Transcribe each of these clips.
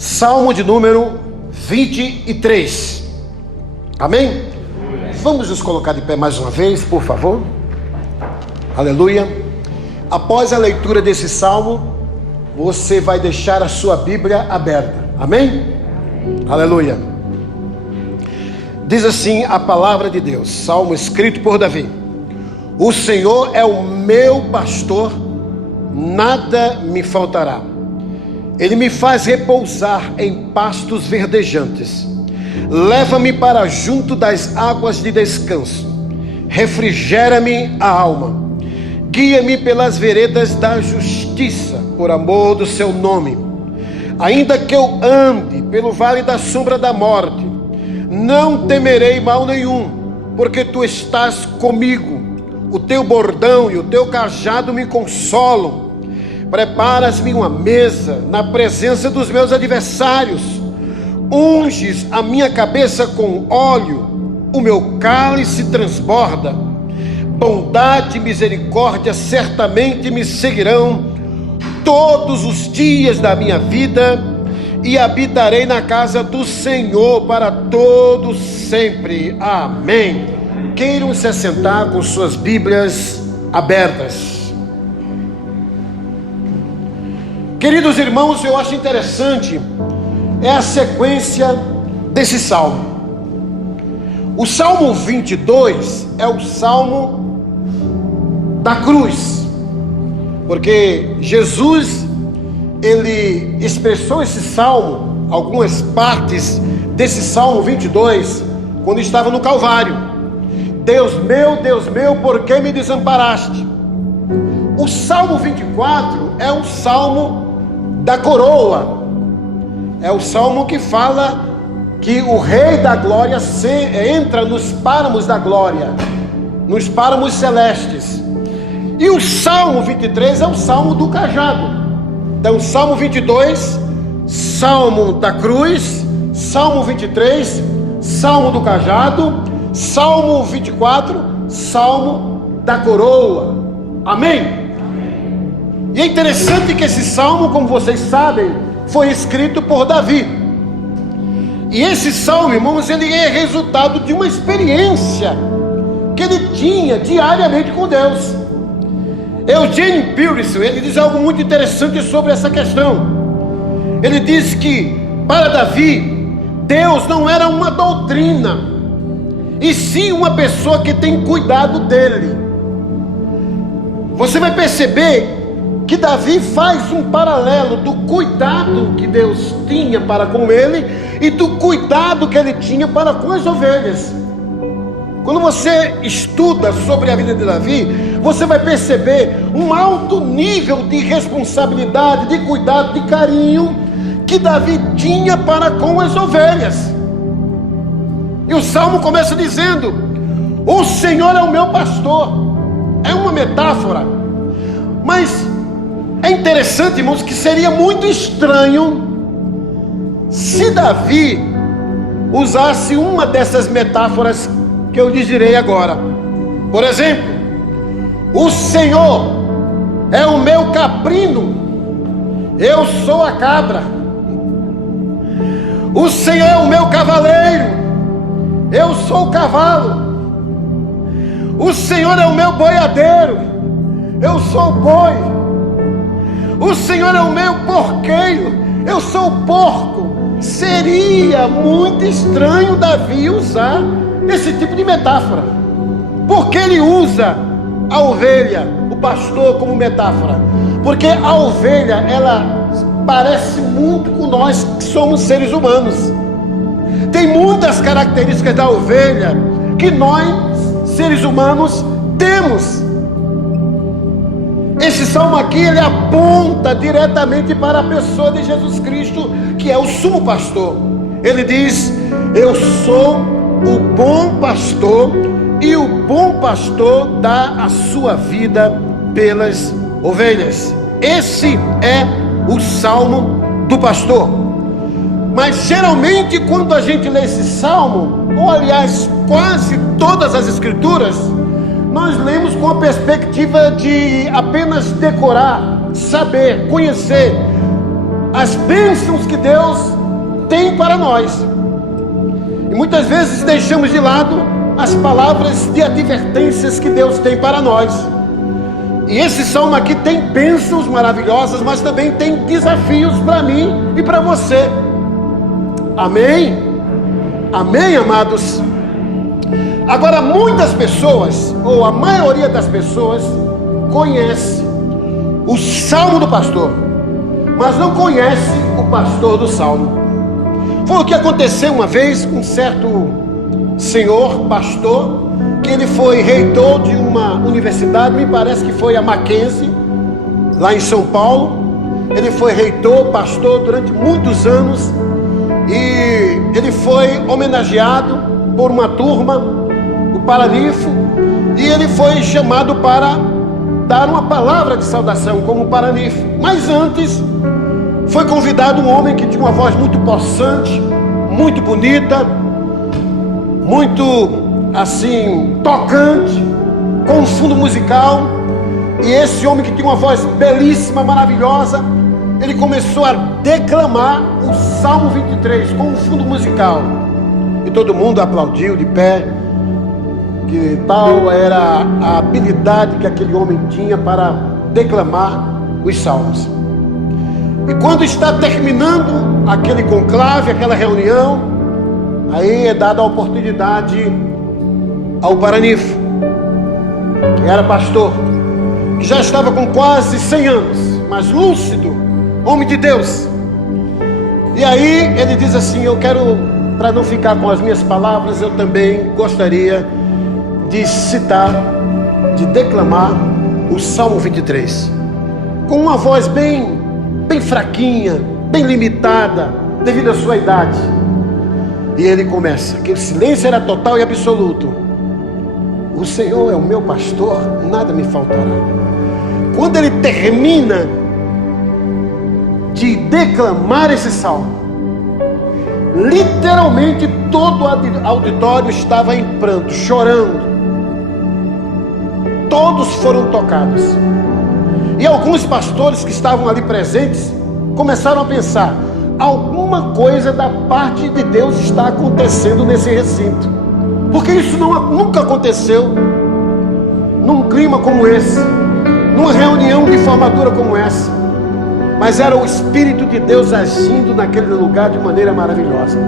Salmo de número 23. Amém? Vamos nos colocar de pé mais uma vez, por favor. Aleluia. Após a leitura desse salmo, você vai deixar a sua Bíblia aberta. Amém? Aleluia. Diz assim a palavra de Deus, salmo escrito por Davi: o Senhor é o meu pastor, nada me faltará. Ele me faz repousar em pastos verdejantes, leva-me para junto das águas de descanso, refrigera-me a alma, guia-me pelas veredas da justiça, por amor do seu nome. Ainda que eu ande pelo vale da sombra da morte, não temerei mal nenhum, porque tu estás comigo. O teu bordão e o teu cajado me consolam. Preparas-me uma mesa na presença dos meus adversários, unges a minha cabeça com óleo, o meu cálice transborda. Bondade e misericórdia certamente me seguirão todos os dias da minha vida, e habitarei na casa do Senhor para todos sempre. Amém. Queiram se assentar com suas Bíblias abertas. Queridos irmãos, eu acho interessante a sequência desse salmo. O salmo 22 é o salmo da cruz, porque Jesus, ele expressou esse salmo, algumas partes desse salmo 22, quando estava no Calvário. Deus meu, por que me desamparaste? O salmo 24 é o salmo da coroa, é o salmo que fala que o Rei da Glória entra nos páramos da glória, nos páramos celestes. E o salmo 23 é o salmo do cajado. Então, salmo 22, salmo da cruz, salmo 23, salmo do cajado, salmo 24, salmo da coroa. Amém? E é interessante que esse salmo, como vocês sabem, foi escrito por Davi. E esse salmo, irmãos, ele é resultado de uma experiência que ele tinha diariamente com Deus. Eugene Peterson, ele diz algo muito interessante sobre essa questão. Ele diz que para Davi, Deus não era uma doutrina, e sim uma pessoa que tem cuidado dele. Você vai perceber que Davi faz um paralelo do cuidado que Deus tinha para com ele e do cuidado que ele tinha para com as ovelhas. Quando você estuda sobre a vida de Davi, você vai perceber um alto nível de responsabilidade, de cuidado, de carinho que Davi tinha para com as ovelhas. E o salmo começa dizendo: o Senhor é o meu pastor. É uma metáfora, mas é interessante, irmãos, que seria muito estranho se Davi usasse uma dessas metáforas que eu lhes direi agora. Por exemplo, o Senhor é o meu caprino, eu sou a cabra. O Senhor é o meu cavaleiro, eu sou o cavalo. O Senhor é o meu boiadeiro, eu sou o boi. O Senhor é o meu porqueiro, eu sou o porco. Seria muito estranho Davi usar esse tipo de metáfora. Por que ele usa a ovelha, o pastor, como metáfora? Porque a ovelha, ela parece muito com nós que somos seres humanos. Tem muitas características da ovelha que nós, seres humanos, temos. Esse salmo aqui, ele aponta diretamente para a pessoa de Jesus Cristo, que é o sumo pastor. Ele diz: eu sou o bom pastor, e o bom pastor dá a sua vida pelas ovelhas. Esse é o salmo do pastor. Mas geralmente quando a gente lê esse salmo, ou aliás quase todas as escrituras, nós lemos com a perspectiva de apenas decorar, saber, conhecer. as bênçãos que Deus tem para nós. E muitas vezes deixamos de lado as palavras de advertências que Deus tem para nós. E esse salmo aqui tem bênçãos maravilhosas, mas também tem desafios para mim e para você. Amém? Amém, amados? Agora, muitas pessoas, ou a maioria das pessoas, conhece o salmo do pastor, mas não conhece o pastor do salmo. Foi o que aconteceu uma vez com um certo senhor, pastor, que ele foi reitor de uma universidade, me parece que foi a Mackenzie, lá em São Paulo. Ele foi reitor, pastor durante muitos anos, e ele foi homenageado por uma turma, o Paranifo, e ele foi chamado para dar uma palavra de saudação como Paranifo. Mas antes, foi convidado um homem que tinha uma voz muito possante, muito bonita, muito assim, tocante, com um fundo musical. E esse homem que tinha uma voz belíssima, maravilhosa, ele começou a declamar o Salmo 23 com um fundo musical. E todo mundo aplaudiu de pé, que tal era a habilidade que aquele homem tinha para declamar os salmos. E quando está terminando aquele conclave, aquela reunião, aí é dada a oportunidade ao Paranifo, que era pastor, que já estava com quase 100 anos, mas lúcido, homem de Deus. E aí ele diz assim: eu quero, para não ficar com as minhas palavras, eu também gostaria de citar, de declamar o Salmo 23, com uma voz bem fraquinha, bem limitada, devido à sua idade. E ele começa, que o silêncio era total e absoluto. O Senhor é o meu pastor, nada me faltará. Quando ele termina de declamar esse salmo, literalmente todo o auditório estava em pranto, chorando. Todos foram tocados. E alguns pastores que estavam ali presentes começaram a pensar: alguma coisa da parte de Deus está acontecendo nesse recinto, porque isso nunca aconteceu num clima como esse, numa reunião de formatura como essa. Mas era o Espírito de Deus agindo naquele lugar de maneira maravilhosa.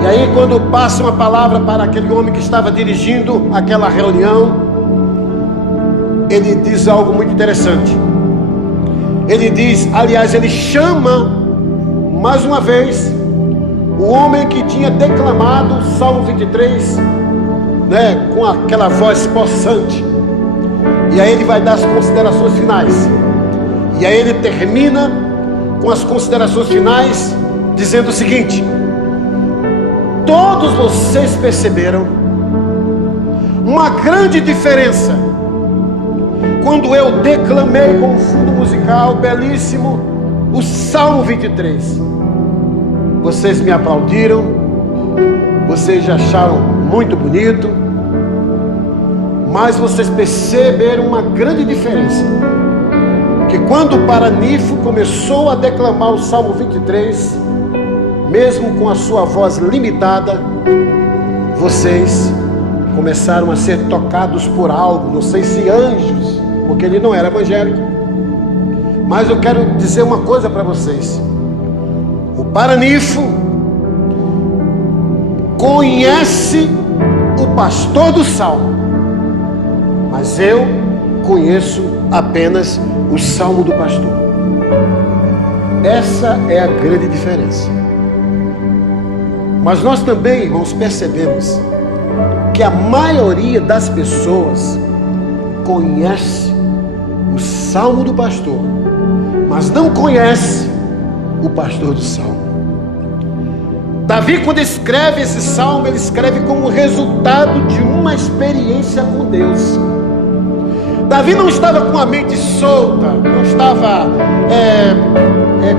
E aí, quando passa uma palavra para aquele homem que estava dirigindo aquela reunião, ele diz algo muito interessante. Ele diz, aliás, ele chama mais uma vez o homem que tinha declamado o Salmo 23, né, com aquela voz possante. E aí ele vai dar as considerações finais. E aí ele termina com as considerações finais, dizendo o seguinte: todos vocês perceberam uma grande diferença quando eu declamei com um fundo musical belíssimo o Salmo 23. Vocês me aplaudiram, vocês acharam muito bonito, mas vocês perceberam uma grande diferença, que quando o Paranifo começou a declamar o Salmo 23, mesmo com a sua voz limitada, vocês começaram a ser tocados por algo, não sei se anjos, porque ele não era evangélico. Mas eu quero dizer uma coisa para vocês: o Paranifo conhece o pastor do Salmo, mas eu conheço apenas o Salmo do pastor. Essa é a grande diferença. Mas nós também, irmãos, percebemos que a maioria das pessoas conhece o Salmo do pastor, mas não conhece o pastor do Salmo. Davi, quando escreve esse salmo, ele escreve como resultado de uma experiência com Deus. Davi não estava com a mente solta, não estava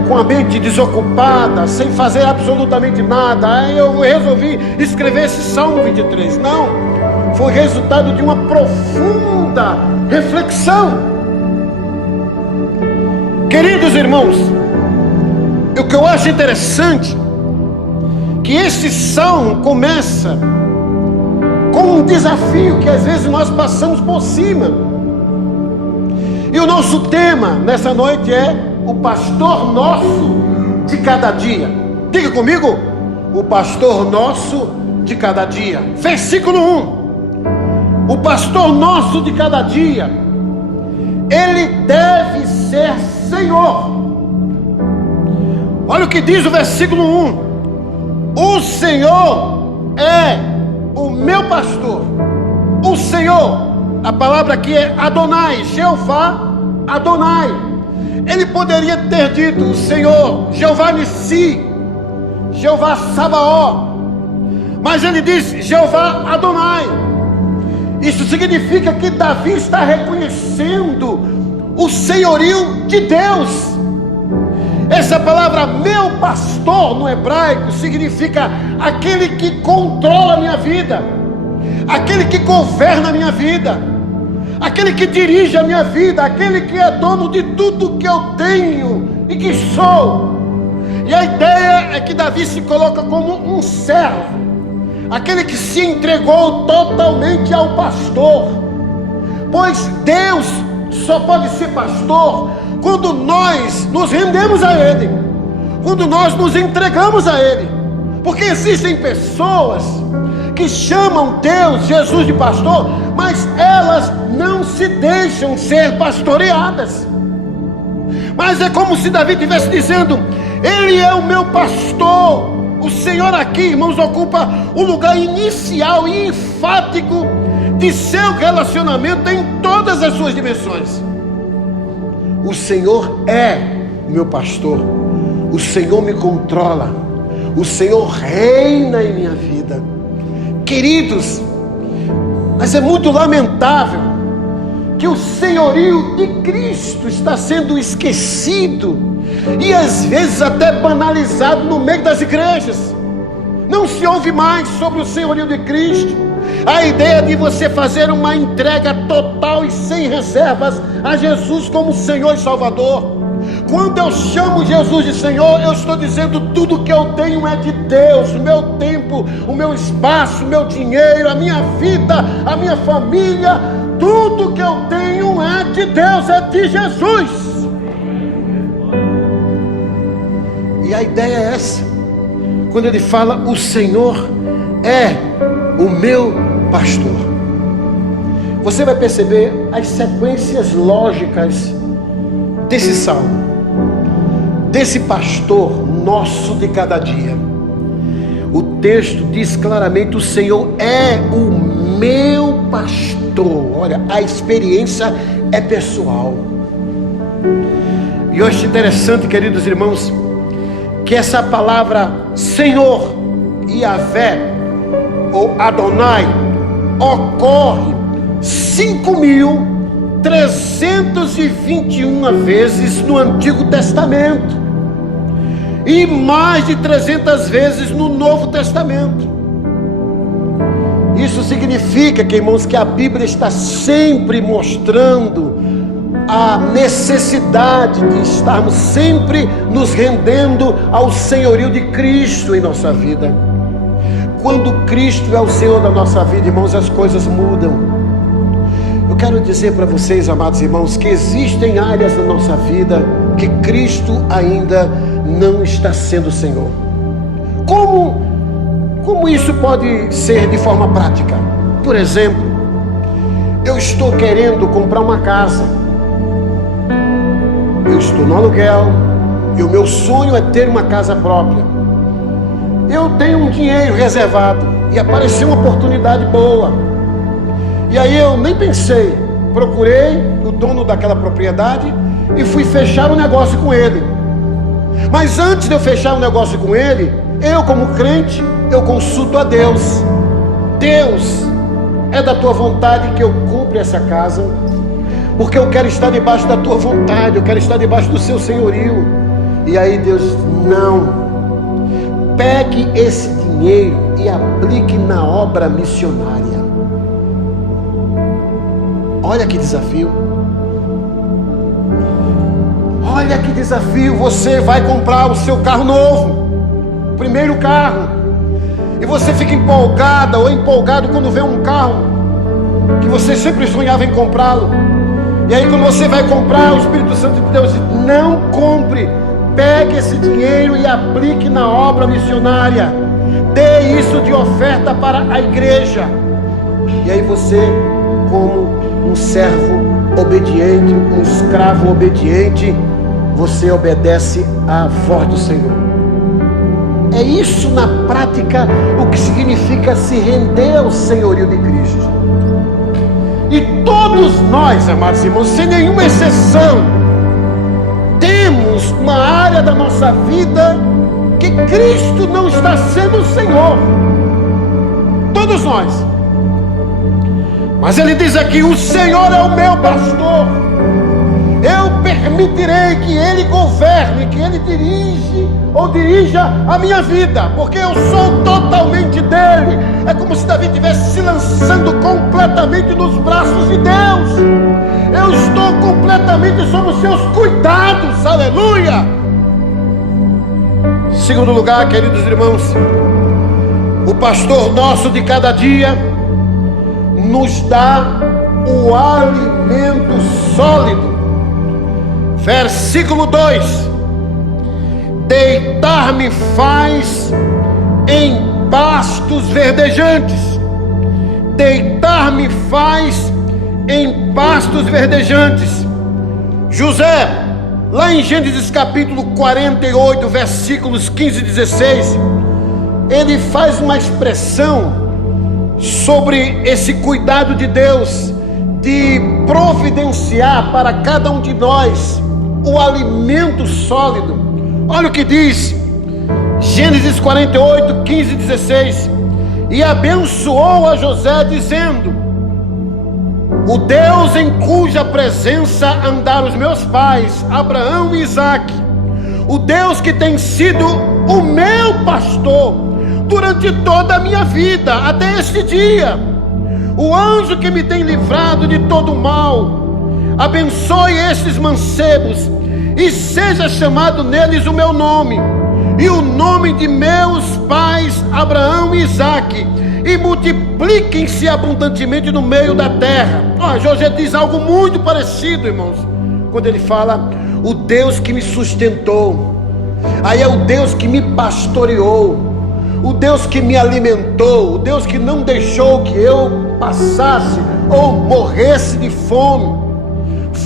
com a mente desocupada, sem fazer absolutamente nada. Aí eu resolvi escrever esse Salmo 23. Não, foi resultado de uma profunda reflexão. Queridos irmãos, E o que eu acho interessante, que esse salmo começa com um desafio que às vezes nós passamos por cima. E o nosso tema nessa noite é o pastor nosso de cada dia. Diga comigo, o pastor nosso de cada dia. Versículo 1. O pastor nosso de cada dia, ele deve ser Senhor. Olha o que diz o versículo 1. O Senhor é o meu pastor. O Senhor, a palavra aqui é Adonai, Jeová Adonai. Ele poderia ter dito o Senhor, Jeová Nissi, Jeová Sabaó, mas ele diz Jeová Adonai. Isso significa que Davi está reconhecendo o senhorio de Deus. Essa palavra meu pastor no hebraico significa aquele que controla a minha vida, aquele que governa a minha vida, aquele que dirige a minha vida, aquele que é dono de tudo que eu tenho e que sou. E a ideia é que Davi se coloca como um servo, aquele que se entregou totalmente ao pastor, pois Deus só pode ser pastor quando nós nos rendemos a Ele, quando nós nos entregamos a Ele. Porque existem pessoas que chamam Deus, Jesus de pastor, mas elas não se deixam ser pastoreadas. Mas é como se Davi estivesse dizendo: Ele é o meu pastor. O Senhor aqui, irmãos, ocupa o lugar inicial e enfático de seu relacionamento em todas as suas dimensões. O Senhor é o meu pastor, o Senhor me controla, o Senhor reina em minha vida. Queridos, mas é muito lamentável que o senhorio de Cristo está sendo esquecido e às vezes até banalizado no meio das igrejas. Não se ouve mais sobre o senhorio de Cristo. A ideia de você fazer uma entrega total e sem reservas a Jesus como Senhor e Salvador. Quando eu chamo Jesus de Senhor, eu estou dizendo: tudo que eu tenho é de Deus. O meu tempo, o meu espaço, o meu dinheiro, a minha vida, a minha família, tudo que eu tenho é de Deus, é de Jesus. E a ideia é essa. Quando ele fala: o Senhor é o meu pastor, você vai perceber as sequências lógicas desse salmo, desse pastor nosso de cada dia. O texto diz claramente: o Senhor é o meu pastor. Olha, a experiência é pessoal. E eu acho interessante, queridos irmãos, que essa palavra Senhor, Yahvé ou Adonai, ocorre 5.321 vezes no Antigo Testamento e mais de 300 vezes no Novo Testamento. Isso significa, que, irmãos, que a Bíblia está sempre mostrando a necessidade de estarmos sempre nos rendendo ao senhorio de Cristo em nossa vida. Quando Cristo é o Senhor da nossa vida, irmãos, as coisas mudam. Eu quero dizer para vocês, amados irmãos, que existem áreas da nossa vida que Cristo ainda não está sendo Senhor. Como isso pode ser de forma prática? Por exemplo, eu estou querendo comprar uma casa, eu estou no aluguel e o meu sonho é ter uma casa própria. Eu tenho um dinheiro reservado e apareceu uma oportunidade boa, e aí eu nem pensei, procurei o dono daquela propriedade e fui fechar um negócio com ele. Mas antes de eu fechar um negócio com ele, eu, como crente, eu consulto a Deus. Deus, é da tua vontade que eu compre essa casa? Porque eu quero estar debaixo da tua vontade, eu quero estar debaixo do seu senhorio. E aí Deus: não, pegue esse dinheiro e aplique na obra missionária. Olha que desafio. Olha que desafio, você vai comprar o seu carro novo, primeiro carro, e você fica empolgada ou empolgado quando vê um carro que você sempre sonhava em comprá-lo. E aí quando você vai comprar, o Espírito Santo de Deus diz: não compre, pegue esse dinheiro e aplique na obra missionária, dê isso de oferta para a igreja. E aí você, como um servo obediente, um escravo obediente, você obedece à voz do Senhor. É isso na prática o que significa se render ao senhorio de Cristo. E todos nós, amados irmãos, sem nenhuma exceção, temos uma área da nossa vida que Cristo não está sendo o Senhor. Todos nós. Mas ele diz aqui: o Senhor é o meu pastor, eu permitirei que Ele governe, que Ele dirija a minha vida, porque eu sou totalmente dele. É como se Davi estivesse se lançando completamente nos braços de Deus. Eu estou completamente sob os seus cuidados, aleluia. Segundo lugar, queridos irmãos, o pastor nosso de cada dia nos dá o alimento sólido. Versículo 2: deitar-me faz em pastos verdejantes. Deitar-me faz em pastos verdejantes. José, lá em Gênesis capítulo 48, versículos 15 e 16, ele faz uma expressão sobre esse cuidado de Deus de providenciar para cada um de nós o alimento sólido. Olha o que diz Gênesis 48, 15 e 16: e abençoou a José dizendo: o Deus em cuja presença andaram os meus pais, Abraão e Isaque, o Deus que tem sido o meu pastor durante toda a minha vida, até este dia, o anjo que me tem livrado de todo o mal, abençoe estes mancebos, e seja chamado neles o meu nome, e o nome de meus pais, Abraão e Isaque, e multipliquem-se abundantemente no meio da terra. José diz algo muito parecido, irmãos, quando ele fala: o Deus que me sustentou, aí é o Deus que me pastoreou, o Deus que me alimentou, o Deus que não deixou que eu passasse ou morresse de fome.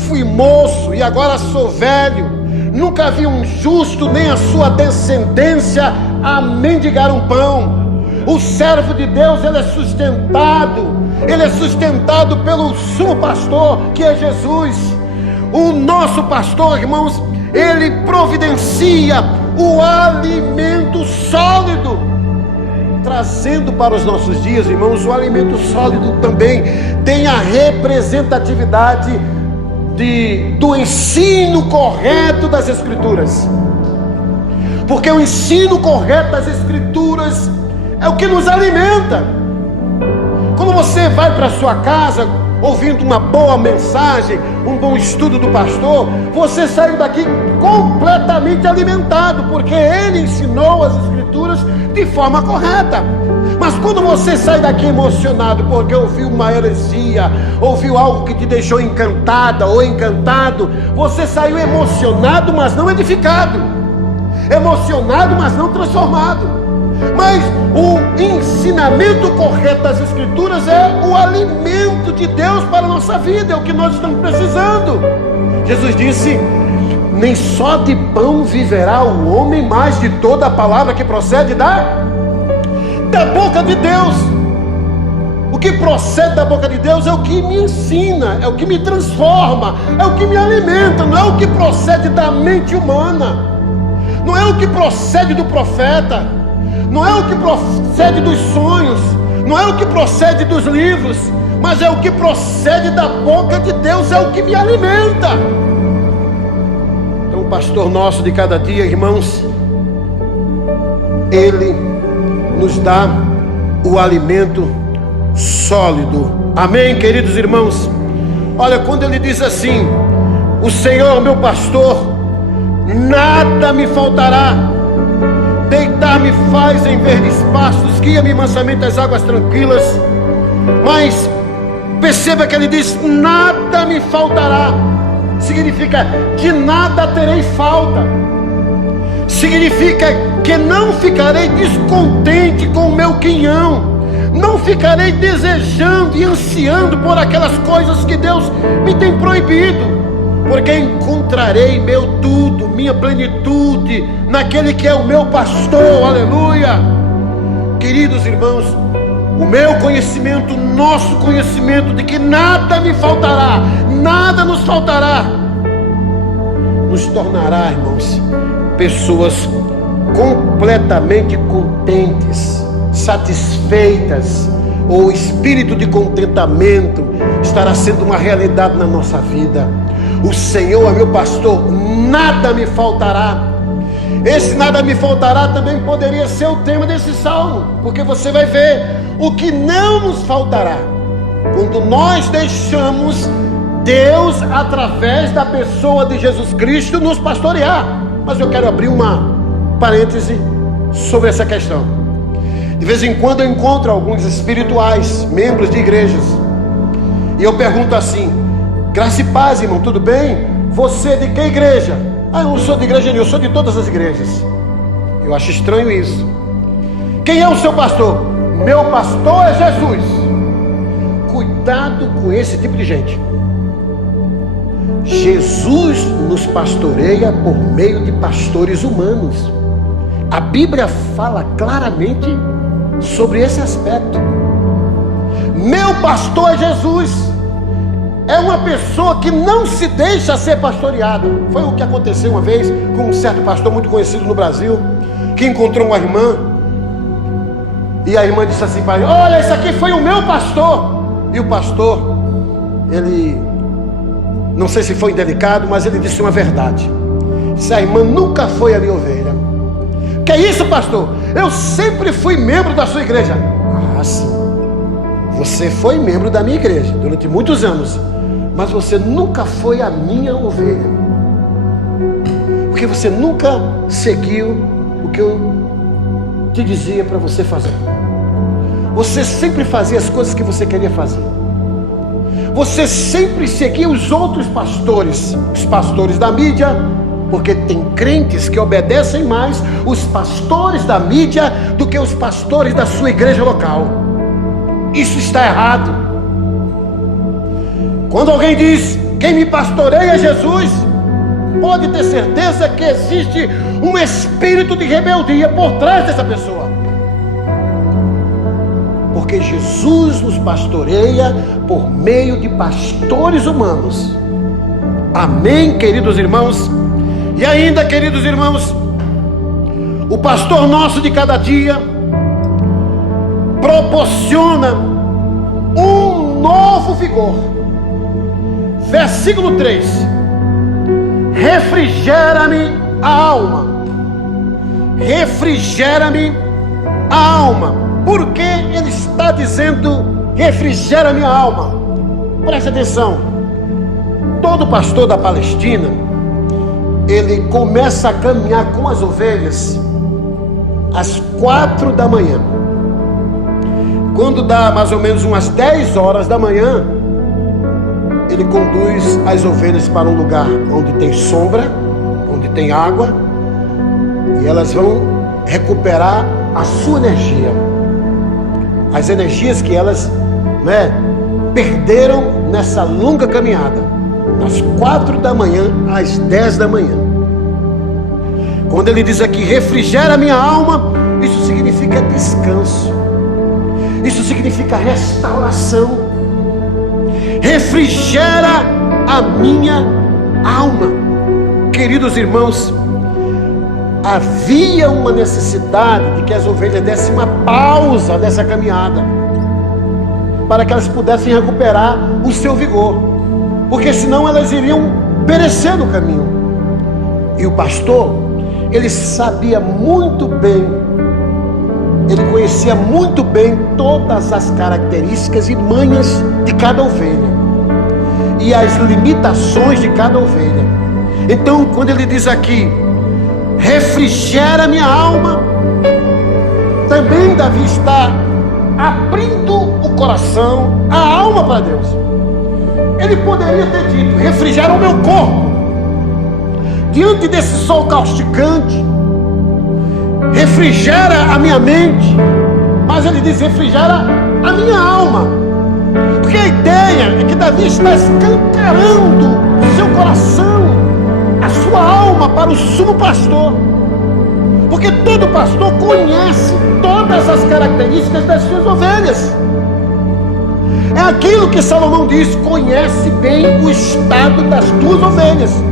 Fui moço e agora sou velho, nunca vi um justo nem a sua descendência a mendigar um pão. O servo de Deus, ele é sustentado pelo sumo pastor, que é Jesus. O nosso pastor, irmãos, ele providencia o alimento sólido, trazendo para os nossos dias, irmãos. O alimento sólido também tem a representatividade do ensino correto das Escrituras, porque o ensino correto das Escrituras é o que nos alimenta. Quando você vai para a sua casa ouvindo uma boa mensagem, um bom estudo do pastor, você saiu daqui completamente alimentado, porque ele ensinou as Escrituras de forma correta. Mas quando você sai daqui emocionado porque ouviu uma heresia, ouviu algo que te deixou encantada ou encantado, você saiu emocionado, mas não edificado, emocionado, mas não transformado. Mas o ensinamento correto das Escrituras é o alimento de Deus para a nossa vida, é o que nós estamos precisando. Jesus disse: nem só de pão viverá o homem, mas de toda a palavra que procede da boca de Deus. O que procede da boca de Deus é o que me ensina, é o que me transforma, é o que me alimenta. Não é o que procede da mente humana, não é o que procede do profeta, não é o que procede dos sonhos, não é o que procede dos livros, mas é o que procede da boca de Deus, é o que me alimenta. Então o pastor nosso de cada dia, irmãos, ele nos dá o alimento sólido. Amém, queridos irmãos? Olha, quando ele diz assim: o Senhor meu pastor, nada me faltará. Deitar-me faz em verdes pastos, guia-me mansamente às águas tranquilas. Mas perceba que ele diz: nada me faltará. Significa que nada terei falta. Significa que não ficarei descontente com o meu quinhão. Não ficarei desejando e ansiando por aquelas coisas que Deus me tem proibido. Porque encontrarei meu tudo, minha plenitude, naquele que é o meu pastor, aleluia. Queridos irmãos, o meu conhecimento, o nosso conhecimento de que nada me faltará, nada nos faltará, nos tornará, irmãos, pessoas completamente contentes, satisfeitas. O espírito de contentamento estará sendo uma realidade na nossa vida. O Senhor é meu pastor, nada me faltará. Esse nada me faltará também poderia ser o tema desse salmo, porque você vai ver o que não nos faltará quando nós deixamos Deus, através da pessoa de Jesus Cristo, nos pastorear. Mas eu quero abrir uma parêntese sobre essa questão. De vez em quando eu encontro alguns espirituais, membros de igrejas, e eu pergunto assim: graça e paz, irmão, tudo bem? Você é de que igreja? Ah, eu não sou de igreja nenhuma, eu sou de todas as igrejas. Eu acho estranho isso. Quem é o seu pastor? Meu pastor é Jesus. Cuidado com esse tipo de gente. Jesus nos pastoreia por meio de pastores humanos. A Bíblia fala claramente sobre esse aspecto. Meu pastor é Jesus. É uma pessoa que não se deixa ser pastoreado. Foi o que aconteceu uma vez com um certo pastor muito conhecido no Brasil, que encontrou uma irmã, e a irmã disse assim para ele: olha, esse aqui foi o meu pastor. E o pastor, ele, não sei se foi indelicado, mas ele disse uma verdade: se a irmã nunca foi a minha ovelha. Que é isso, pastor? Eu sempre fui membro da sua igreja. Ah, sim, você foi membro da minha igreja durante muitos anos, mas você nunca foi a minha ovelha, porque você nunca seguiu o que eu te dizia para você fazer. Você sempre fazia as coisas que você queria fazer. Você sempre seguia os outros pastores, os pastores da mídia, porque tem crentes que obedecem mais os pastores da mídia do que os pastores da sua igreja local. Isso está errado. Quando alguém diz: quem me pastoreia é Jesus, pode ter certeza que existe um espírito de rebeldia por trás dessa pessoa. Porque Jesus nos pastoreia por meio de pastores humanos. Amém, queridos irmãos? E ainda, queridos irmãos, o pastor nosso de cada dia proporciona um novo vigor. Versículo 3: refrigera-me a alma. Refrigera-me a alma. Por que ele está dizendo refrigera-me a alma? Preste atenção. Todo pastor da Palestina, ele começa a caminhar com as ovelhas às 4 da manhã. Quando dá mais ou menos umas 10 horas da manhã, ele conduz as ovelhas para um lugar onde tem sombra, onde tem água, e elas vão recuperar a sua energia, as energias que elas perderam nessa longa caminhada, das 4 da manhã às 10 da manhã. Quando ele diz aqui refrigera a minha alma, isso significa descanso, isso significa restauração. Refrigera a minha alma. Queridos irmãos, havia uma necessidade de que as ovelhas dessem uma pausa dessa caminhada, para que elas pudessem recuperar o seu vigor, porque senão elas iriam perecer no caminho. E o pastor, ele sabia muito bem, ele conhecia muito bem todas as características e manhas de cada ovelha, e as limitações de cada ovelha. Então, quando ele diz aqui, refrigera minha alma, também Davi está abrindo o coração, a alma para Deus. Ele poderia ter dito, refrigera o meu corpo, diante desse sol causticante, refrigera a minha mente, mas ele diz, refrigera a minha alma, porque a ideia é que Davi está escancarando seu coração, a sua alma para o sumo pastor, porque todo pastor conhece todas as características das suas ovelhas. É aquilo que Salomão diz, conhece bem o estado das tuas ovelhas.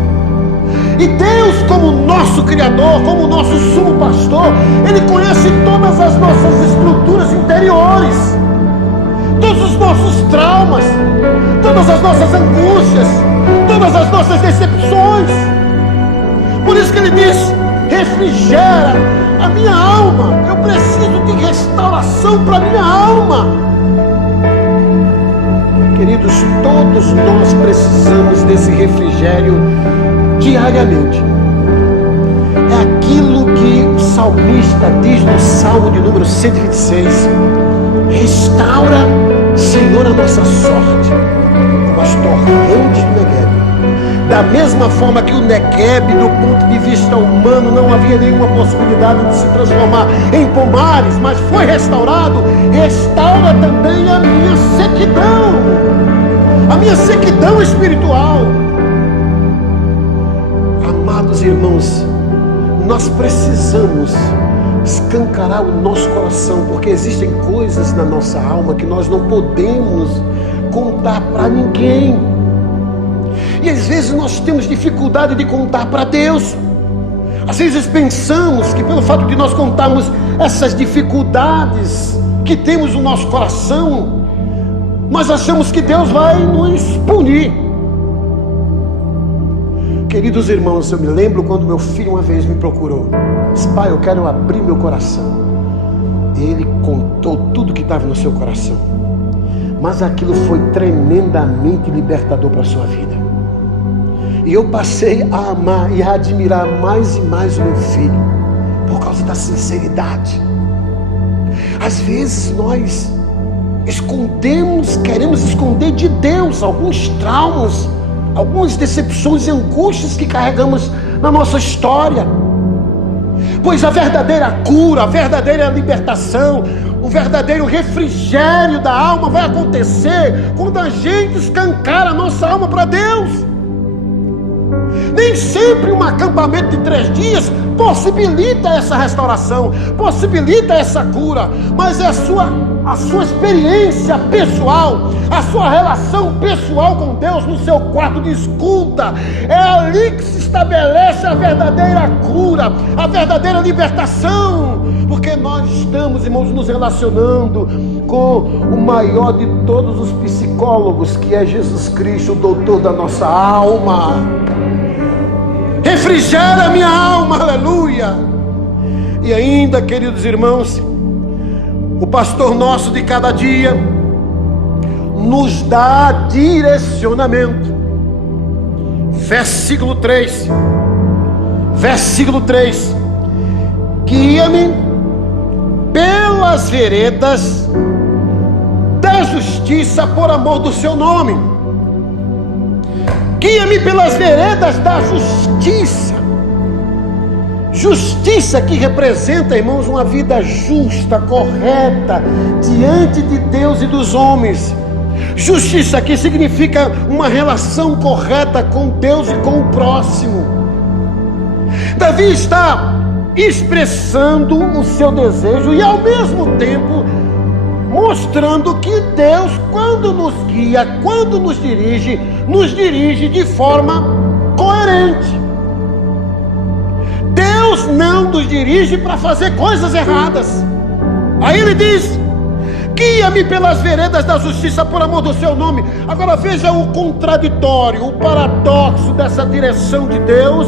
E Deus, como nosso Criador, como nosso sumo pastor, Ele conhece todas as nossas estruturas interiores, todos os nossos traumas, todas as nossas angústias, todas as nossas decepções. Por isso que Ele diz, refrigera a minha alma. Eu preciso de restauração para a minha alma. Queridos, todos nós precisamos desse refrigério diariamente. É aquilo que o salmista diz no Salmo de número 126. Restaura, Senhor, a nossa sorte, como as torrentes do Negueb. Da mesma forma que o Negueb, do ponto de vista humano, não havia nenhuma possibilidade de se transformar em pomares, mas foi restaurado, restaura também a minha sequidão espiritual. Amados irmãos, nós precisamos escancarar o nosso coração, porque existem coisas na nossa alma que nós não podemos contar para ninguém. E às vezes nós temos dificuldade de contar para Deus. Às vezes pensamos que pelo fato de nós contarmos essas dificuldades que temos no nosso coração, nós achamos que Deus vai nos punir. Queridos irmãos, eu me lembro quando meu filho uma vez me procurou, disse, pai, eu quero abrir meu coração. Ele contou tudo que estava no seu coração, mas aquilo foi tremendamente libertador para a sua vida. E eu passei a amar e a admirar mais e mais o meu filho, por causa da sinceridade. Às vezes nós queremos esconder de Deus alguns traumas, algumas decepções e angústias que carregamos na nossa história. Pois a verdadeira cura, a verdadeira libertação, o verdadeiro refrigério da alma vai acontecer quando a gente escancara a nossa alma para Deus. Nem sempre um acampamento de 3 dias possibilita essa restauração, possibilita essa cura, mas é a sua experiência pessoal, a sua relação pessoal com Deus no seu quarto de escuta. É ali que se estabelece a verdadeira cura, a verdadeira libertação, porque nós estamos, irmãos, nos relacionando com o maior de todos os psicólogos, que é Jesus Cristo, o doutor da nossa alma. Refrigera a minha alma, aleluia. E ainda, queridos irmãos, o pastor nosso de cada dia nos dá direcionamento. Versículo 3, guia-me pelas veredas da justiça por amor do seu nome. Guia-me pelas veredas da justiça. Justiça que representa, irmãos, uma vida justa, correta, diante de Deus e dos homens. Justiça que significa uma relação correta com Deus e com o próximo. Davi está expressando o seu desejo e ao mesmo tempo mostrando que Deus, quando nos guia, quando nos dirige de forma coerente. Deus não nos dirige para fazer coisas erradas. Aí ele diz, guia-me pelas veredas da justiça por amor do seu nome. Agora veja o contraditório, o paradoxo dessa direção de Deus.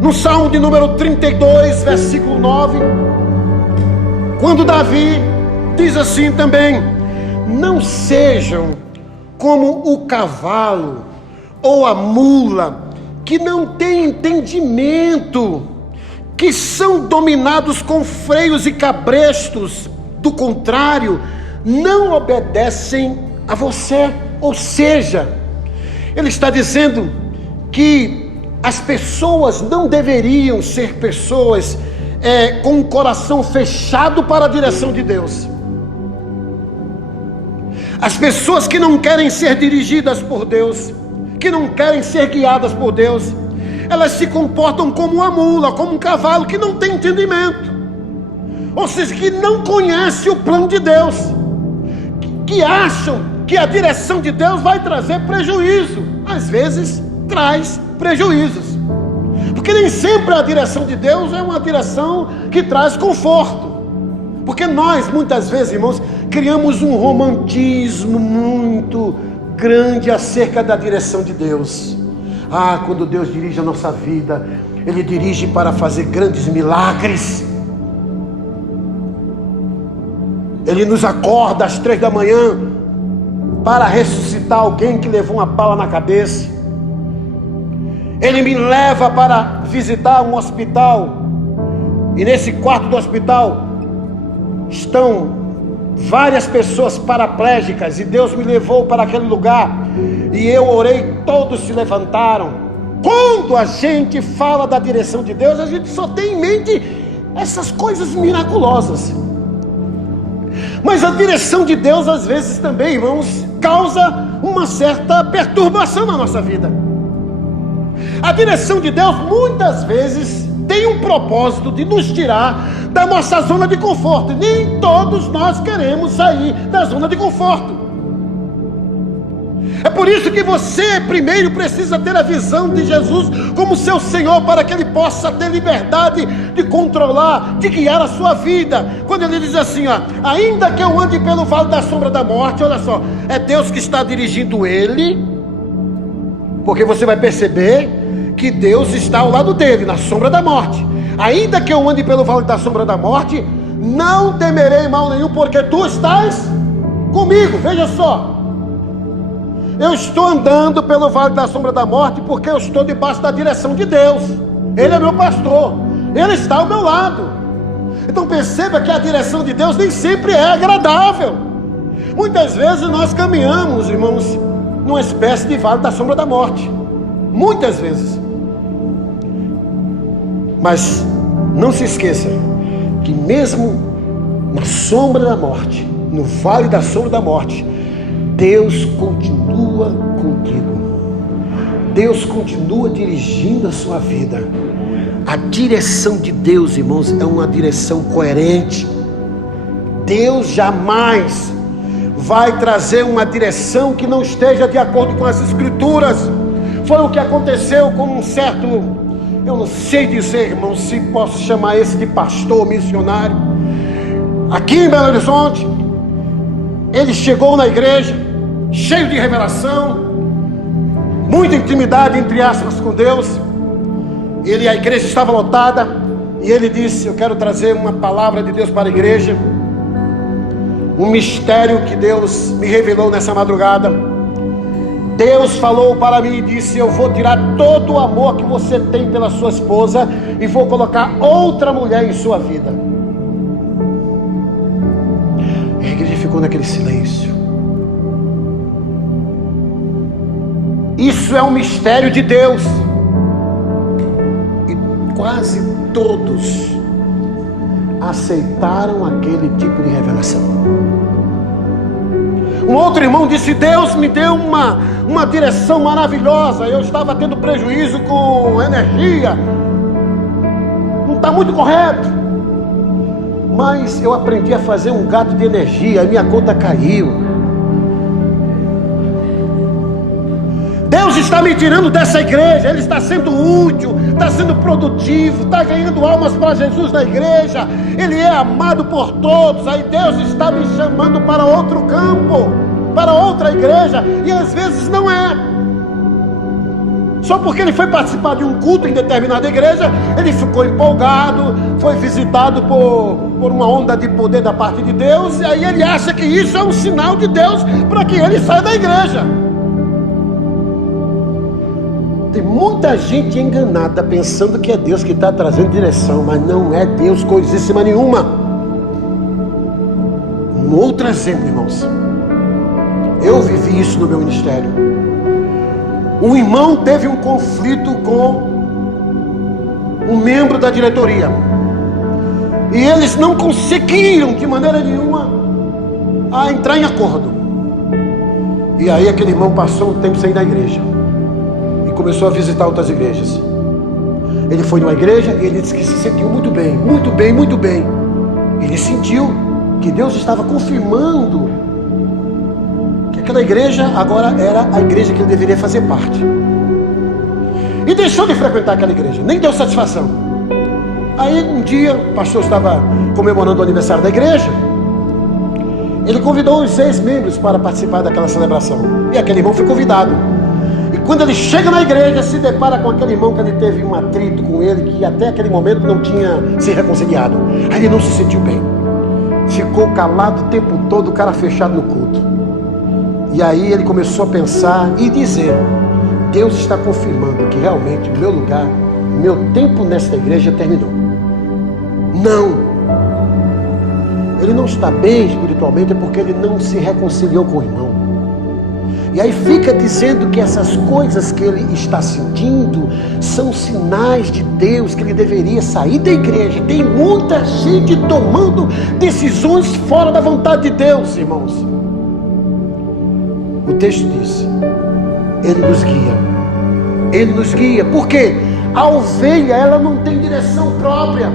No Salmo de número 32, versículo 9, quando Davi diz assim também, não sejam como o cavalo ou a mula, que não têm entendimento, que são dominados com freios e cabrestos, do contrário, não obedecem a você. Ou seja, ele está dizendo que as pessoas não deveriam ser pessoas com o coração fechado para a direção de Deus. As pessoas que não querem ser dirigidas por Deus, que não querem ser guiadas por Deus, elas se comportam como uma mula, como um cavalo que não tem entendimento, ou seja, que não conhece o plano de Deus, que acham que a direção de Deus vai trazer prejuízo. Às vezes traz prejuízos, porque nem sempre a direção de Deus é uma direção que traz conforto. Porque nós, muitas vezes, irmãos, criamos um romantismo muito grande acerca da direção de Deus. Quando Deus dirige a nossa vida, Ele dirige para fazer grandes milagres. Ele nos acorda às 3 da manhã para ressuscitar alguém que levou uma bala na cabeça. Ele me leva para visitar um hospital, e nesse quarto do hospital estão várias pessoas paraplégicas, e Deus me levou para aquele lugar, e eu orei, todos se levantaram. Quando a gente fala da direção de Deus, a gente só tem em mente essas coisas miraculosas. Mas a direção de Deus, às vezes também, irmãos, causa uma certa perturbação na nossa vida. A direção de Deus, muitas vezes, tem um propósito de nos tirar da nossa zona de conforto. Nem todos nós queremos sair da zona de conforto. É por isso que você primeiro precisa ter a visão de Jesus como seu Senhor, para que Ele possa ter liberdade de controlar, de guiar a sua vida. Quando Ele diz assim, ainda que eu ande pelo vale da sombra da morte, olha só, é Deus que está dirigindo ele, porque você vai perceber que Deus está ao lado dele, na sombra da morte. Ainda que eu ande pelo vale da sombra da morte, não temerei mal nenhum, porque tu estás comigo. Veja só, eu estou andando pelo vale da sombra da morte porque eu estou debaixo da direção de Deus. Ele é meu pastor, Ele está ao meu lado. Então perceba que a direção de Deus nem sempre é agradável. Muitas vezes nós caminhamos, irmãos, numa espécie de vale da sombra da morte. Muitas vezes. Mas não se esqueça que mesmo na sombra da morte, no vale da sombra da morte, Deus continua contigo. Deus continua dirigindo a sua vida. A direção de Deus, irmãos, é uma direção coerente. Deus jamais vai trazer uma direção que não esteja de acordo com as Escrituras. Foi o que aconteceu com um certo, eu não sei dizer, irmão, se posso chamar esse de pastor missionário, aqui em Belo Horizonte. Ele chegou na igreja, cheio de revelação, muita intimidade, entre aspas, com Deus. A igreja estava lotada, e ele disse, eu quero trazer uma palavra de Deus para a igreja, um mistério que Deus me revelou nessa madrugada. Deus falou para mim e disse, eu vou tirar todo o amor que você tem pela sua esposa e vou colocar outra mulher em sua vida. A igreja ficou naquele silêncio. Isso é um mistério de Deus. E quase todos aceitaram aquele tipo de revelação. Um outro irmão disse, Deus me deu uma direção maravilhosa, eu estava tendo prejuízo com energia, não está muito correto, mas eu aprendi a fazer um gato de energia, e minha conta caiu. Deus está me tirando dessa igreja, Ele está sendo útil, está sendo produtivo, está ganhando almas para Jesus na igreja, Ele é amado por todos. Aí Deus está me chamando para outro campo, para outra igreja, e às vezes não é. Só porque ele foi participar de um culto em determinada igreja, ele ficou empolgado, foi visitado por uma onda de poder da parte de Deus, e aí ele acha que isso é um sinal de Deus para que ele saia da igreja. Tem muita gente enganada pensando que é Deus que está trazendo direção, mas não é Deus coisíssima nenhuma. Um outro exemplo, irmãos. Eu vivi isso no meu ministério. Um irmão teve um conflito com um membro da diretoria. E eles não conseguiram de maneira nenhuma a entrar em acordo. E aí aquele irmão passou um tempo sem ir na igreja e começou a visitar outras igrejas. Ele foi numa igreja e ele disse que se sentiu muito bem, muito bem, muito bem. Ele sentiu que Deus estava confirmando que aquela igreja agora era a igreja que ele deveria fazer parte. E deixou de frequentar aquela igreja, nem deu satisfação. Aí um dia o pastor estava comemorando o aniversário da igreja. Ele convidou os 6 membros para participar daquela celebração. E aquele irmão foi convidado. E quando ele chega na igreja, se depara com aquele irmão que ele teve um atrito com ele, que até aquele momento não tinha se reconciliado. Aí ele não se sentiu bem. Ficou calado o tempo todo, o cara fechado no culto. E aí ele começou a pensar e dizer: Deus está confirmando que realmente o meu lugar, meu tempo nesta igreja terminou. Não. Ele não está bem espiritualmente é porque ele não se reconciliou com o irmão. E aí fica dizendo que essas coisas que ele está sentindo são sinais de Deus, que ele deveria sair da igreja. Tem muita gente tomando decisões fora da vontade de Deus, irmãos. O texto diz: Ele nos guia. Ele nos guia. Por quê? A ovelha, ela não tem direção própria.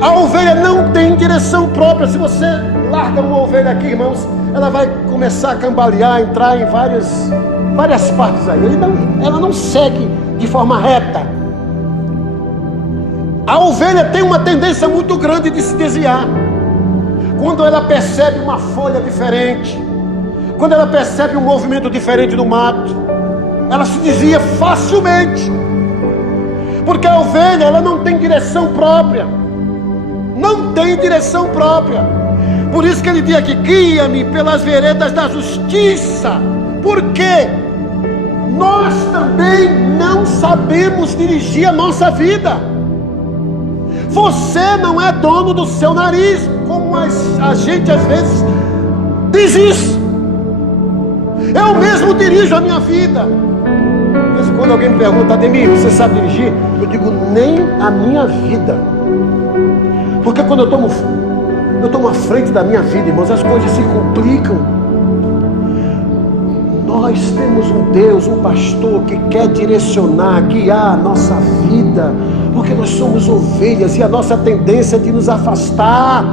A ovelha não tem direção própria. Se você larga uma ovelha aqui, irmãos, ela vai começar a cambalear, entrar em várias partes aí. Ela não segue de forma reta. A ovelha tem uma tendência muito grande de se desviar. Quando ela percebe uma folha diferente, quando ela percebe um movimento diferente do mato, ela se desvia facilmente. Porque a ovelha, ela não tem direção própria. Não tem direção própria. Por isso que ele diz aqui: guia-me pelas veredas da justiça. Porque nós também não sabemos dirigir a nossa vida. Você não é dono do seu nariz, como a gente às vezes diz isso. Eu mesmo dirijo a minha vida. Mas quando alguém me pergunta: Ademir, você sabe dirigir? Eu digo: nem a minha vida. Porque quando eu tomo a frente da minha vida, irmãos, as coisas se complicam. Nós temos um Deus, um pastor que quer direcionar, guiar a nossa vida, porque nós somos ovelhas e a nossa tendência é de nos afastar,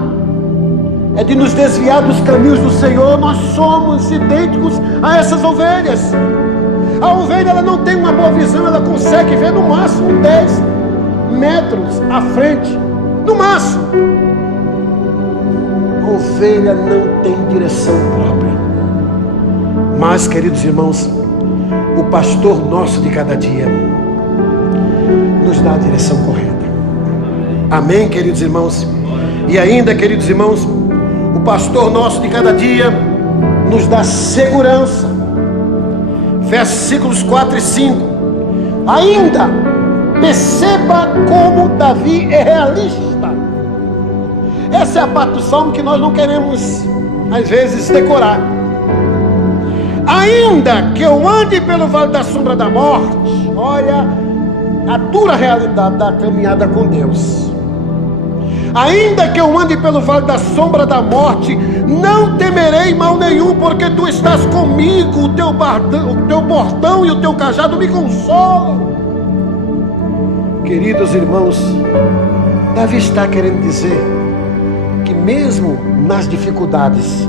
é de nos desviar dos caminhos do Senhor. Nós somos idênticos a essas ovelhas. A ovelha, ela não tem uma boa visão, ela consegue ver no máximo 10 metros à frente, no máximo. A ovelha não tem direção própria. Mas, queridos irmãos, o pastor nosso de cada dia nos dá a direção correta. Amém, queridos irmãos? E ainda, queridos irmãos, o pastor nosso de cada dia nos dá segurança. Versículos 4 e 5. Ainda, perceba como Davi é realista. Essa é a parte do salmo que nós não queremos, às vezes, decorar. Ainda que eu ande pelo vale da sombra da morte, olha a dura realidade da caminhada com Deus. Ainda que eu ande pelo vale da sombra da morte, não temerei mal nenhum, porque tu estás comigo, o teu bordão e o teu cajado me consolam. Queridos irmãos, Davi está querendo dizer que mesmo nas dificuldades,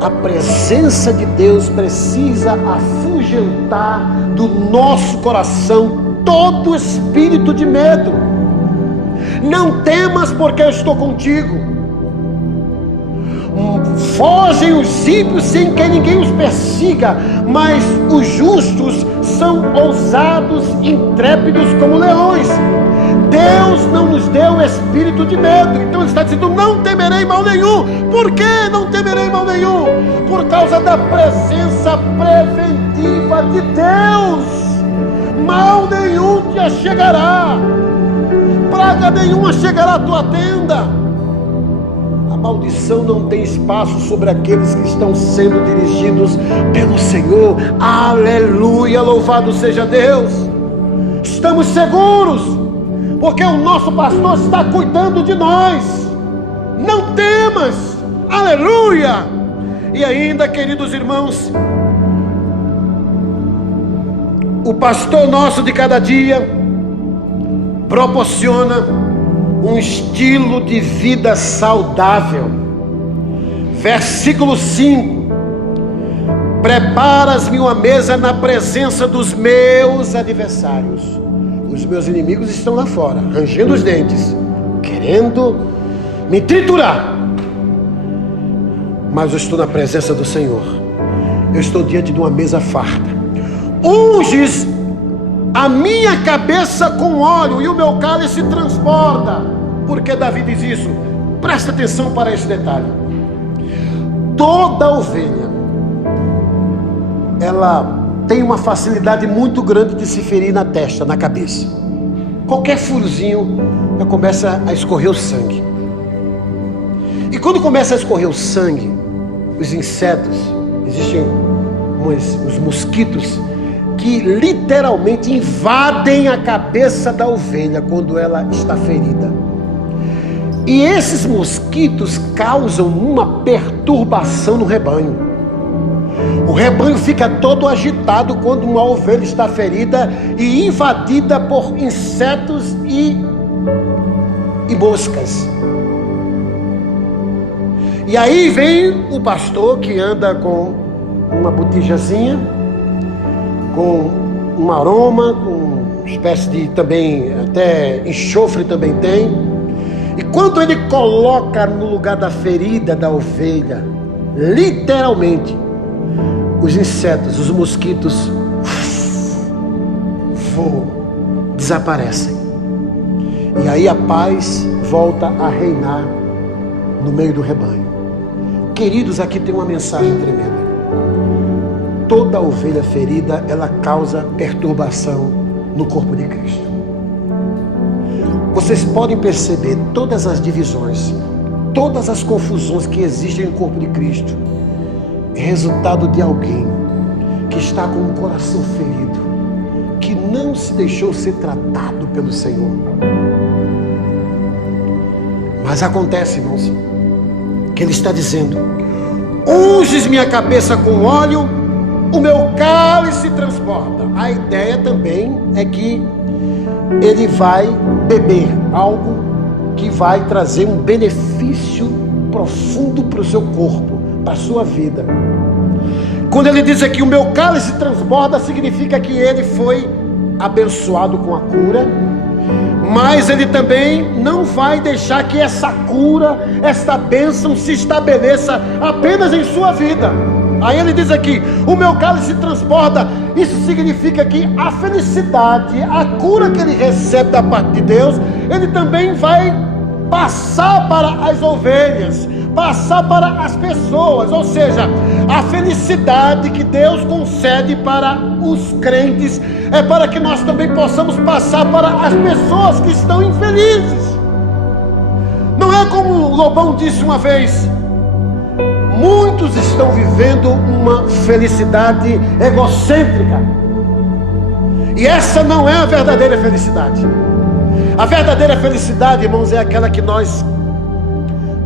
a presença de Deus precisa afugentar do nosso coração todo espírito de medo. Não temas, porque eu estou contigo. Fogem os ímpios sem que ninguém os persiga, mas os justos são ousados, intrépidos como leões. Deus não nos deu espírito de medo. Então ele está dizendo: não temerei mal nenhum. Por que não temerei mal nenhum? Por causa da presença preventiva de Deus. Mal nenhum te achegará, praga nenhuma chegará à tua tenda. A maldição não tem espaço sobre aqueles que estão sendo dirigidos pelo Senhor. Aleluia, louvado seja Deus. Estamos seguros, porque o nosso pastor está cuidando de nós. Não temas, aleluia. E ainda, queridos irmãos, o pastor nosso de cada dia proporciona um estilo de vida saudável. Versículo 5: preparas-me uma mesa na presença dos meus adversários. Os meus inimigos estão lá fora, rangendo os dentes, querendo me triturar. Mas eu estou na presença do Senhor. Eu estou diante de uma mesa farta. Unges a minha cabeça com óleo e o meu cálice transborda. Por que Davi diz isso? Presta atenção para esse detalhe. Toda ovelha, ela tem uma facilidade muito grande de se ferir na testa, na cabeça. Qualquer furozinho, já começa a escorrer o sangue. E quando começa a escorrer o sangue, os insetos, existem os mosquitos que literalmente invadem a cabeça da ovelha quando ela está ferida. E esses mosquitos causam uma perturbação no rebanho. O rebanho fica todo agitado quando uma ovelha está ferida e invadida por insetos e moscas. E aí vem o pastor que anda com uma botijazinha, com um aroma, com uma espécie de também, até enxofre também tem. E quando ele coloca no lugar da ferida da ovelha, literalmente, os insetos, os mosquitos voam, desaparecem. E aí a paz volta a reinar no meio do rebanho. Queridos, aqui tem uma mensagem tremenda. Toda ovelha ferida, ela causa perturbação no corpo de Cristo. Vocês podem perceber todas as divisões, todas as confusões que existem no corpo de Cristo, é resultado de alguém que está com o coração ferido, que não se deixou ser tratado pelo Senhor. Mas acontece, irmãos, que Ele está dizendo: unges minha cabeça com óleo, o meu cálice transborda. A ideia também é que ele vai beber algo que vai trazer um benefício profundo para o seu corpo, para a sua vida. Quando ele diz aqui, o meu cálice transborda, significa que ele foi abençoado com a cura, mas ele também não vai deixar que essa cura, essa bênção se estabeleça apenas em sua vida. Aí ele diz aqui, o meu cálice transborda. Isso significa que a felicidade, a cura que ele recebe da parte de Deus, ele também vai passar para as ovelhas, passar para as pessoas. Ou seja, a felicidade que Deus concede para os crentes é para que nós também possamos passar para as pessoas que estão infelizes. Não é como o Lobão disse uma vez: muitos estão vivendo uma felicidade egocêntrica, e essa não é a verdadeira felicidade. A verdadeira felicidade, irmãos, é aquela que nós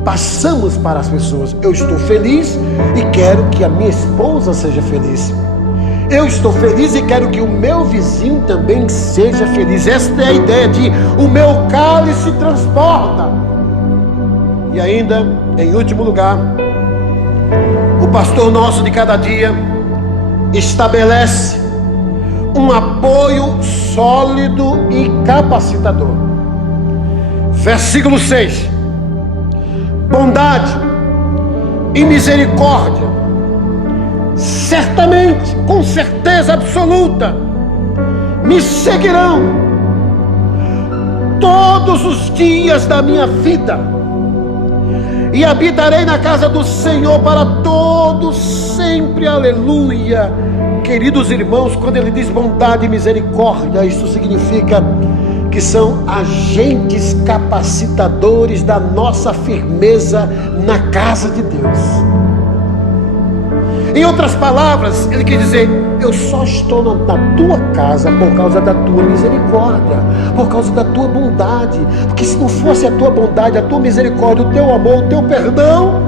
passamos para as pessoas. Eu estou feliz e quero que a minha esposa seja feliz. Eu estou feliz e quero que o meu vizinho também seja feliz. Esta é a ideia de o meu cálice transborda. E ainda, em último lugar, o pastor nosso de cada dia estabelece um apoio sólido e capacitador. Versículo 6: bondade e misericórdia, certamente, com certeza absoluta, me seguirão todos os dias da minha vida, e habitarei na casa do Senhor para todos sempre. Aleluia. Queridos irmãos, quando ele diz bondade e misericórdia, isso significa que são agentes capacitadores da nossa firmeza na casa de Deus. Em outras palavras, ele quer dizer: eu só estou na tua casa por causa da tua misericórdia, por causa da tua bondade. Porque se não fosse a tua bondade, a tua misericórdia, o teu amor, o teu perdão,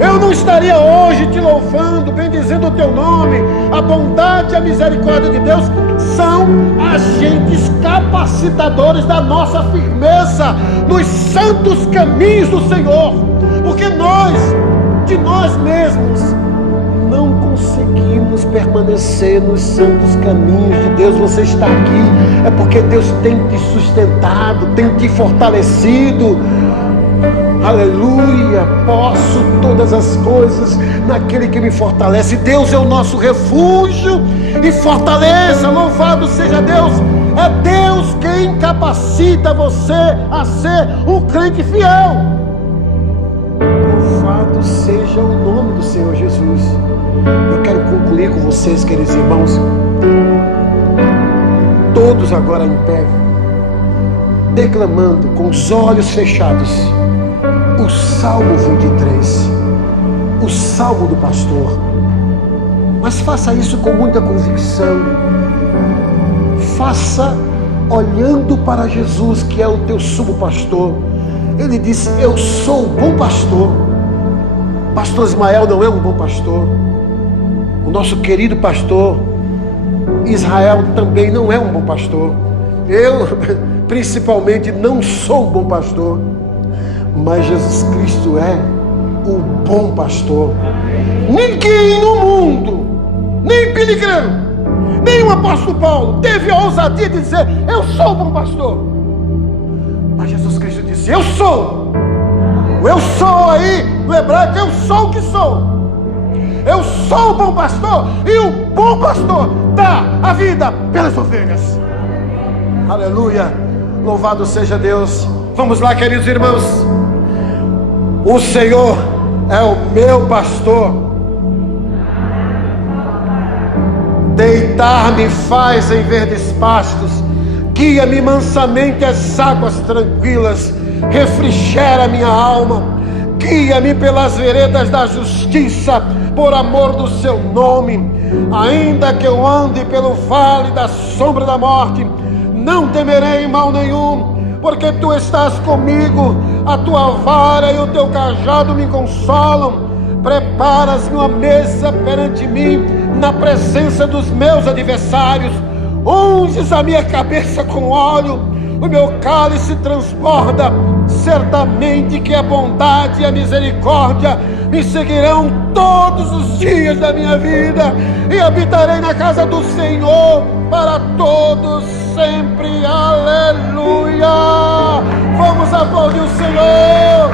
eu não estaria hoje te louvando, bendizendo o teu nome. A bondade e a misericórdia de Deus são agentes capacitadores da nossa firmeza nos santos caminhos do Senhor. Porque nós, de nós mesmos, não conseguimos permanecer nos santos caminhos de Deus. Você está aqui é porque Deus tem te sustentado, tem te fortalecido. Aleluia. Posso todas as coisas naquele que me fortalece. Deus é o nosso refúgio e fortaleza. Louvado seja Deus. É Deus quem capacita você a ser um crente fiel. Louvado seja o nome do Senhor Jesus. Eu quero concluir com vocês, queridos irmãos, todos agora em pé, declamando com os olhos fechados o Salmo 23, o Salmo do pastor. Mas faça isso com muita convicção. Faça olhando para Jesus, que é o teu sumo pastor. Ele disse: eu sou o bom pastor. Pastor Ismael não é um bom pastor. O nosso querido pastor Israel também não é um bom pastor. Eu, principalmente, não sou um bom pastor. Mas Jesus Cristo é o bom pastor. Ninguém no mundo, nem Billy Graham, nem o apóstolo Paulo, teve a ousadia de dizer: eu sou o bom pastor. Mas Jesus Cristo disse: eu sou. O eu sou aí, no hebraico, eu sou o que sou. Eu sou o bom pastor, e o bom pastor dá a vida pelas ovelhas. Aleluia. Louvado seja Deus. Vamos lá, queridos irmãos. O Senhor é o meu pastor. Deitar-me faz em verdes pastos. Guia-me mansamente às águas tranquilas. Refrigera minha alma. Guia-me pelas veredas da justiça, por amor do seu nome. Ainda que eu ande pelo vale da sombra da morte, não temerei mal nenhum, porque tu estás comigo. A tua vara e o teu cajado me consolam. Preparas-me uma mesa perante mim, na presença dos meus adversários. Unges a minha cabeça com óleo, o meu cálice transborda. Certamente que a bondade e a misericórdia me seguirão todos os dias da minha vida, e habitarei na casa do Senhor para todos sempre. Aleluia. Vamos aplaudir o Senhor.